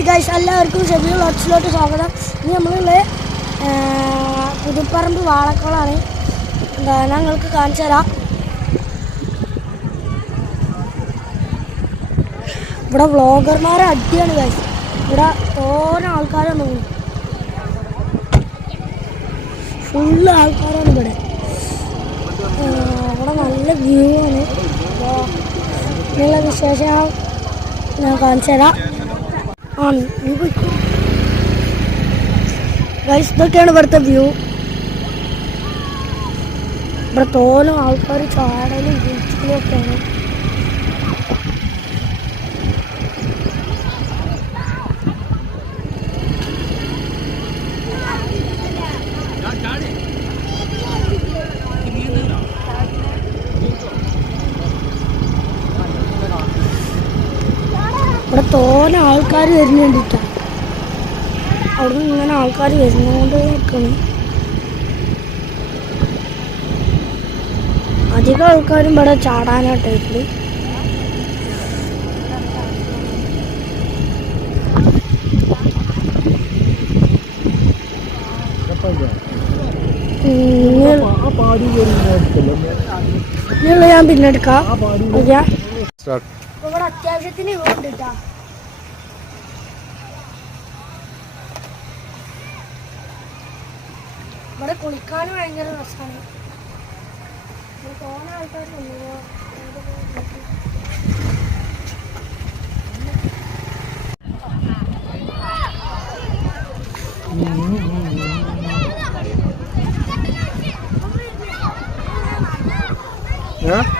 Hi guys, എല്ലാവർക്കും ഷെബി വ്ളോഗ്സിലോട്ട് സ്വാഗതം. ഇനി നമ്മളുള്ള പുതുപ്പറമ്പ് വാളക്കുളമാണ്. ഞങ്ങൾക്ക് കാണിച്ചു തരാം. ഇവിടെ വ്ളോഗർമാരെ അടിയാണ് ഗൈസ്. ഇവിടെ ഓരോ ആൾക്കാരാണ്, ഫുള്ള് ആൾക്കാരാണ് ഇവിടെ. ഇവിടെ നല്ല വ്യൂ ആണ്. ഇതിനുള്ള വിശേഷം ഞാൻ കാണിച്ചു തരാം. ഗൈസ്, ഇതൊക്കെയാണ് ഇവിടുത്തെ വ്യൂ. ഇവിടെ തോനും ആൾക്കാർ ചാടലും കുളിച്ചിലും ഒക്കെയാണ്. ഇവിടെ തോനെ ആൾക്കാർ വരുന്നുണ്ടിട്ടാ. അവിടെ നിന്ന് ഇങ്ങനെ ആൾക്കാർ വരുന്നതുകൊണ്ട് നിൽക്കണം. അധികം ആൾക്കാരും ഇവിടെ ചാടാനായിട്ടായിട്ട്. ഞാൻ പിന്നെ എടുക്കാം. ഇവിടെ അത്യാവശ്യത്തിന് ഇവിടെട്ടാ. ഇവിടെ കുളിക്കാൻ ഭയങ്കര രസമാണ്. തോന്നെ ആൾക്കാർ Yeah.